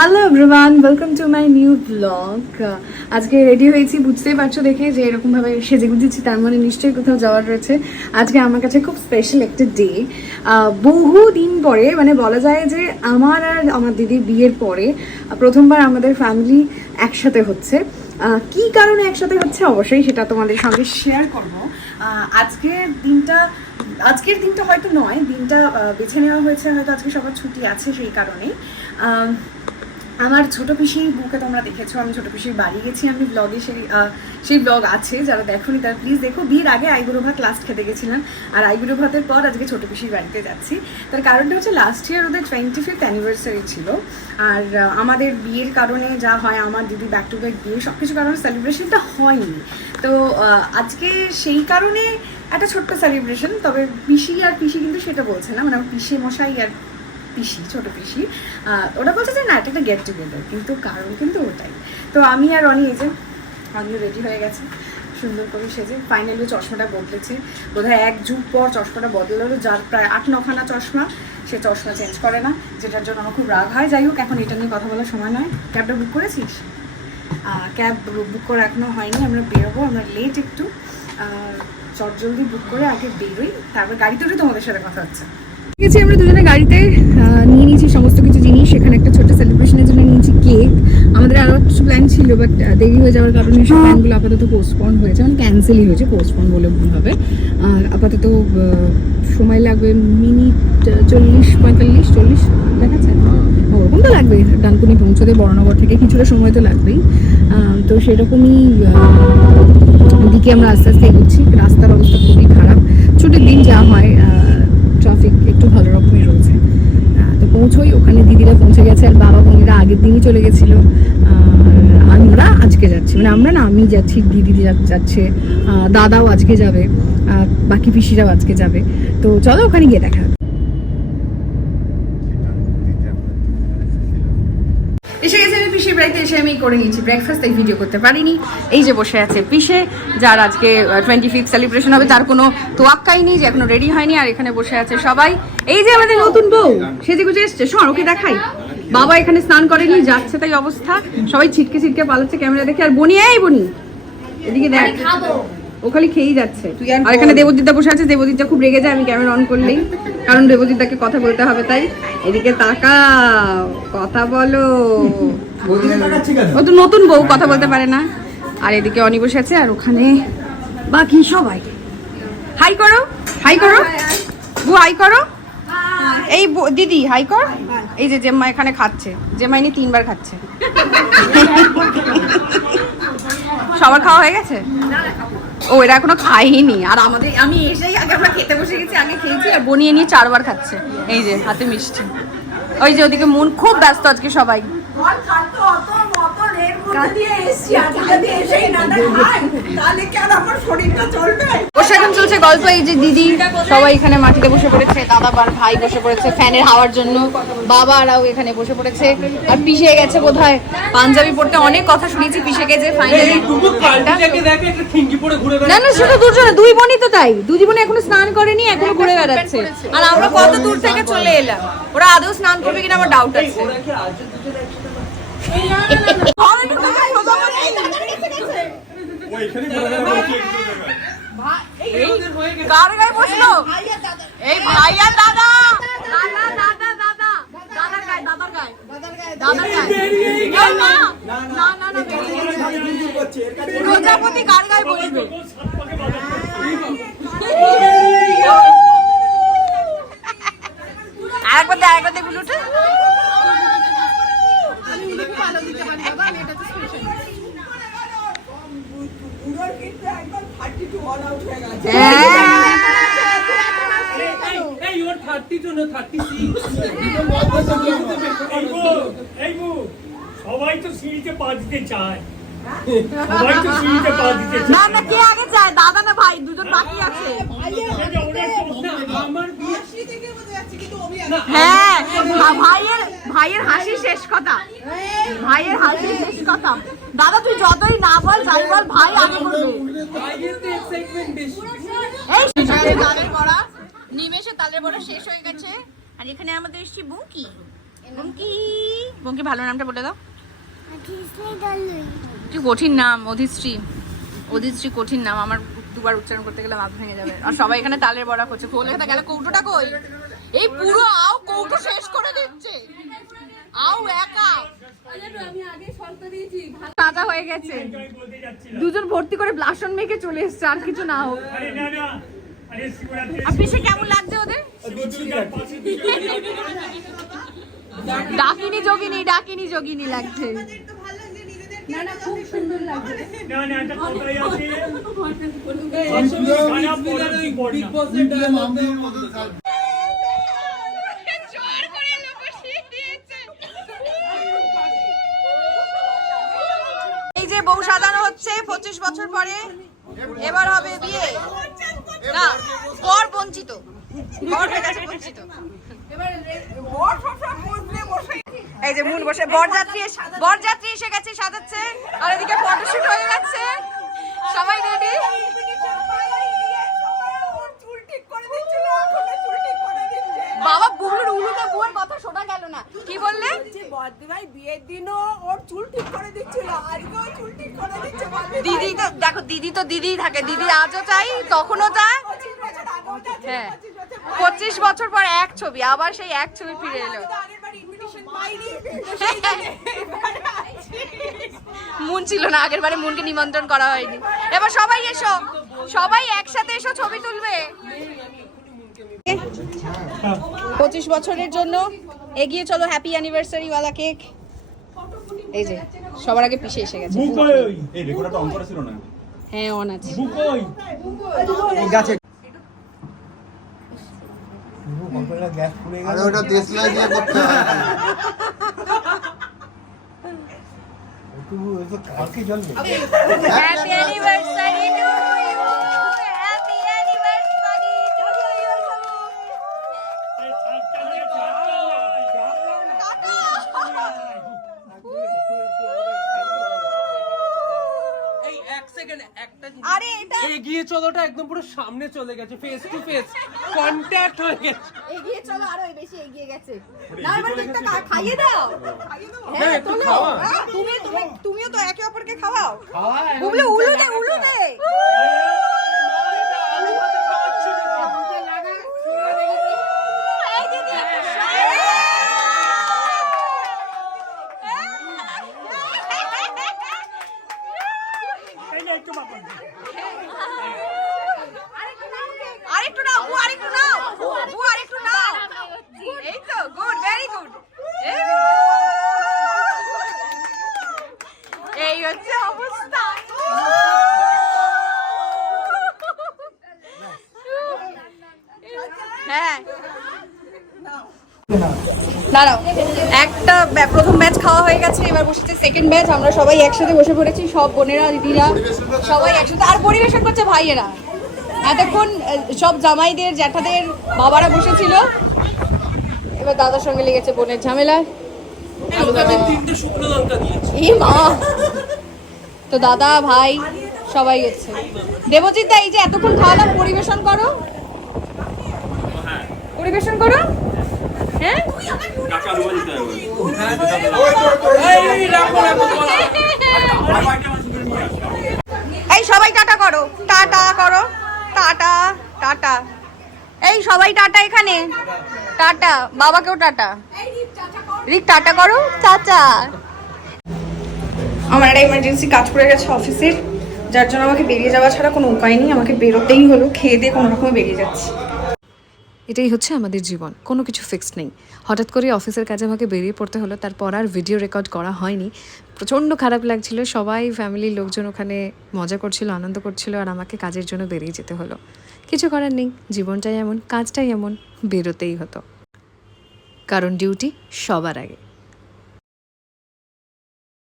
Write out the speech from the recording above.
Hello everyone, welcome to my new blog. আজকে ready হয়েছি, বুঝতেই পারছো দেখে যে এরকমভাবে সেজে গুজেছি, তার মানে নিশ্চয়ই কোথাও যাওয়ার রয়েছে। আজকে আমার কাছে খুব স্পেশাল একটা ডে। বহু দিন পরে, মানে বলা যায় যে আমার আর আমার দিদির বিয়ের পরে প্রথমবার আমাদের ফ্যামিলি একসাথে হচ্ছে। কি কারণে একসাথে হচ্ছে অবশ্যই সেটা তোমাদের সঙ্গে শেয়ার করবো। আজকের দিনটা হয়তো নয়, দিনটা বেছে নেওয়া হয়েছে হয়তো আজকে সবার ছুটি আছে সেই কারণেই। আমার ছোটো পিসির বুকে তোমরা দেখেছো, আমি ছোটো পিসির বাড়ি গেছি, আমি ব্লগে সেই ব্লগ আছে, যারা দেখোনি তারা প্লিজ দেখো। বিয়ের আগে আইবুড়ো ভাত লাস্ট খেতে গেছিলাম, আর আইবুড়ো ভাতের পর আজকে ছোটো পিসির বাড়িতে যাচ্ছি। তার কারণটা হচ্ছে লাস্ট ইয়ার ওদের 25th অ্যানিভার্সারি ছিল, আর আমাদের বিয়ের কারণে যা হয়, আমার দিদি ব্যাক টু ব্যাক বিয়ে, সব কিছু কারণে সেলিব্রেশনটা হয়নি। তো আজকে সেই কারণে একটা ছোট্ট সেলিব্রেশন। তবে পিসি কিন্তু সেটা বলছে না, মানে আমার পিসি মশাই আর পিসি, ছোটো পিসি, ওটা বলছে যে না এটা একটা গেট টুগেদার, কিন্তু কারণ কিন্তু ওটাই। তো আমি আর রনি এই যে আমিও রেডি হয়ে গেছে সুন্দর করে সেজে, ফাইনালি চশমাটা বদলেছে, বোধহয় এক যুগ পর চশমাটা বদলালো, যার প্রায় 8-9খানা চশমা, সে চশমা চেঞ্জ করে না, যেটার জন্য আমার খুব রাগ হয়। যাই হোক, এখন এটা নিয়ে কথা বলার সময় নয়। ক্যাবটা বুক করেছিস? ক্যাব বুক করে এখনো হয়নি, আমরা বেরোবো, আমরা লেট একটু, চটজলদি বুক করে আগে বেরোই, তারপর গাড়িতে উঠে তোমাদের সাথে কথা হচ্ছে। ঠিক আছে, আমরা দুজনে গাড়িতে নিয়ে নিয়েছি সমস্ত কিছু জিনিস। সেখানে একটা ছোট্ট সেলিব্রেশনের জন্য নিয়েছি কেক। আমাদের আরও কিছু প্ল্যান ছিল, বাট দেরি হয়ে যাওয়ার কারণে সব প্ল্যানগুলো আপাতত পোস্টপন হয়েছে, মানে ক্যান্সেলই হয়েছে, পোস্টপন বলে ভুল হবে। আপাতত সময় লাগবে মিনিট 40-45 দেখাচ্ছে, ওরকম তো লাগবে ডানকুনি পৌঁছতে, বড়নগর থেকে কিছুটা সময় তো লাগবেই। তো সেরকমই দিকে আমরা আস্তে আস্তে এগোচ্ছি। রাস্তার অবস্থা খুবই খারাপ, ছুটির দিন যা হয়, ট্রাফিক একটু ভালো রকমই রয়েছে। তো পৌঁছোই, ওখানে দিদিরা পৌঁছে গেছে, আর বাবা বোনেরা আগের দিনই চলে গেছিলো। আমরা আজকে যাচ্ছি, মানে আমরা না, আমি যাচ্ছি, দিদি যাচ্ছে, দাদাও আজকে যাবে, বাকি পিসিরাও আজকে যাবে। তো চলো ওখানে গিয়ে দেখা হবে। এসে গেছে আমি পিসের বাড়িতে, এসে আমি করে নিয়েছি ব্রেকফাস্ট, তাই ভিডিও করতে পারিনি। এই যে বসে আছে পিসে, যার আজকে 25th সেলিব্রেশন হবে, তার কোনো তোয়াক্কাই নেই, যে এখনো রেডি হয়নি। আর এখানে বসে আছে সবাই, এই যে আমাদের নতুন বউ সেজে গুজে এসছে। শোন, ওকে দেখাই, বাবা এখানে স্নান করেনি, যাচ্ছে তাই অবস্থা, সবাই ছিটকে ছিটকে পালাচ্ছে ক্যামেরা দেখে। আর বনি, এই বনি এদিকে দেখ, ও খালি খেয়েই যাচ্ছে। আর এখানে দেবজিৎদা বসে আছে, দেবজিৎদা খুব রেগে যায় আমি ক্যামেরা অন করলেই, কারণ দেবজিৎদাকে কথা বলতে হবে তাই। এদিকে তাকাও, কথা বলো, ও তো নতুন বউ, কথা বলতে পারে না। আর এদিকে অনি বসে আছে, আর ওখানে বাকি সবাই। হাই করো, হাই করো বু, হাই করো। এই দিদি হাই কর। এই যে জেম্মা এখানে খাচ্ছে, জেম্মা ইনি 3বার খাচ্ছে। সবার খাওয়া হয়ে গেছে? ও, এরা এখনো খাইনি। আর আমাদের, আমি এসেই আগে আমরা খেতে বসে গেছি, আগে খেয়েছি, আর বনিয়ে নিয়ে 4বার খাচ্ছে। এই যে হাতে মিষ্টি। ওই যে ওদিকে মন খুব ব্যস্ত আজকে সবাই। বসে এখন চলছে গল্প। এই যে দিদি সবাই এখানে মাটিতে বসে পড়েছে, দাদা আর ভাই বসে পড়েছে ফ্যানের হাওয়ার জন্য, বাবারাও এখানে বসে পড়েছে। আর পিষে গেছে বোধহয় পাঞ্জাবি পড়তে, অনেক কথা শুনেছি পিষে গেছে ফাইনালি। না না, শুধু দুজনে, দুই বোনই তো তাই, দুই বোনে এখনো স্নান করেনি, এখনো ঘুরে বেড়াচ্ছে। আর আমরা কত দূর থেকে চলে এলাম, ওরা আদৌ স্নান করবে কিনা আমার ডাউট আছে। কার গায়ে বসলো? এই ভাই আর দাদা, দাদা দাদা দাদা, দাদার গায়ে, দাদার গায়ে, দাদার গায়ে। না না না না, প্রজাপতি কার গায়ে বসলো? আরেকবার দে বুলুটা। সবাই তো সিঁড়িতে পা দিতে চায়, না না, কে আগে চায়, দাদা না ভাই? দুজন বাকি আছে। হ্যাঁ, ভাইয়ের হাসি শেষ কথা, ভাইয়ের হাসি শেষ কথা। দাদা তুই যতই না বল, যাই বল, ভাই আগে বলবে। এই তালের বড়া, নিমেষে তালের বড়া শেষ হয়ে গেছে। আর এখানে আমাদের এসছি বুকি, বঙ্কি বঙ্কি ভালো নামটা বলে দাও। কি কঠিন নাম, অধিশ্রী। অধিশ্রী কঠিন নাম, আমার দুবার উচ্চারণ করতে গেলে মাথা ভেঙে যাবে। আর সবাই এখানে তালের বড়া করছে। কোলে গেলে কৌটোটা কই? এই পুরো আও কৌটো শেষ করে দিচ্ছে। আও একা কাদা হয়ে গেছে। আমি বলতে যাচ্ছিলাম। দুজন ভর্তি করে ব্লাশন মেখে চলে এসছে, আর কিছু না হোক। আরে না না, আরে শিবরাত্রি আর পিসে কেমন লাগছে ওদের? ডাকিনি যোগিনী, ডাকিনি যোগিনী লাগছে। না না, একটা কথাই আছে। খানা পড়া এই যে বউ সাজানো হচ্ছে 25 বছর পরে, এবার হবে বিয়ে। না, বর বঞ্চিত, বর হয়ে গেছে বঞ্চিত। এই যে মুন বসে, বরযাত্রী এসে গেছে, সাজাচ্ছে। আর এদিকে ফটোশুট হয়ে গেছে, সবাই রেডি। বাবা বুবলুর উলুতে বুয়ের কথা শোনা গেল না, কি বললে? বর্দিভাই বিয়ের দিনও ওর চুল ঠিক করে দিচ্ছিল, আজকেও চুল ঠিক করে দিচ্ছে। দিদি তো দেখো, দিদি তো দিদিই থাকে, দিদি আজও চাই তখনও চায়। হ্যাঁ, 25 বছর পর এক ছবি, আবার সেই এক ছবি ফিরে এলো। মুন ছিল না আগের বারে, মুনকে নিমন্ত্রণ করা হয়নি। এবার সবাই এসো, সবাই একসাথে এসো, ছবি তুলবে। 25 বছরের জন্য এগিয়ে চলো, হ্যাপি অ্যানিভার্সারি ওয়ালা কেক। এই যে সবার আগে পিছে এসে গেছে। এই রেকর্ডটা অন করা ছিল না? হ্যাঁ, অন আছে। বুকই এই গাছে আরে ওটা দেশলাই দিয়ে করতে হয়। Happy anniversary to you, happy anniversary to you. এই এক সেকেন্ড একটা আরে এটা এগিয়ে চলোটা একদম পুরো সামনে চলে গেছে, ফেস টু ফেস কন্ট্যাক্ট হয়ে গেছে। এগিয়ে চলো, আরো বেশি এগিয়ে গেছে। না, এবার কেকটা খাইয়ে দাও। হ্যাঁ, একটু খাওয়া। তুমিও তো একে অপরকে খাওয়াও। বুবলু উলু দে, উলু দে। এই দিদি। একটু বাবা আরেকটু নাও, বু আরেকটু নাও, বু আরেকটু নাও। এই তো, গুড, ভেরি গুড। এই হচ্ছে অবস্থা। হ্যাঁ, দাঁড়াও, একটা প্রথম ব্যাচ খাওয়া হয়ে গেছে, এবার বসেছে সেকেন্ড ব্যাচ। আমরা সবাই একসাথে বসে পড়েছি, সব বোনেরা দিদিরা সবাই একসাথে। আর পরিবেশন করছে ভাইয়েরা। এতক্ষণ সব জামাইদের জ্যাঠাদের বাবারা বসেছিল, এবার দাদার সঙ্গে লেগেছে বোনের ঝামেলা। তিনটে শুকনো লঙ্কা দিয়েছে। এই মা, তো দাদা ভাই সবাই গেছে। দেবজিৎ দা, এই যে এতক্ষণ খাওয়ালাম, পরিবেশন করো, পরিবেশন করো। হ্যাঁ, এই রাখো রাখো বলা। এই সবাই টাটা করো, টাটা করো, টাটা টাটা। এই সবাই টাটা, এখানে টাটা, বাবাকেও টাটা। রিক টাটা করো, চাচা। আমার একটা ইমার্জেন্সি কাজ পড়ে গেছে অফিসের, যার জন্য আমাকে বেরিয়ে যাওয়া ছাড়া কোনো উপায় নেই। আমাকে বেরোতেই হলো, খেয়ে দিয়ে কোনো রকমে বেরিয়ে যাচ্ছি। এটাই হচ্ছে আমাদের জীবন, কোনো কিছু ফিক্সড নেই। হঠাৎ করে অফিসের কাজে আমাকে বেরিয়ে পড়তে হলো, তারপর আর ভিডিও রেকর্ড করা হয়নি। প্রচণ্ড খারাপ লাগছিল, সবাই ফ্যামিলির লোকজন ওখানে মজা করছিল, আনন্দ করছিল, আর আমাকে কাজের জন্য বেরিয়ে যেতে হলো। কিছু করার নেই, জীবনটাই এমন, কাজটাই এমন, বেরোতেই হতো, কারণ ডিউটি সবার আগে।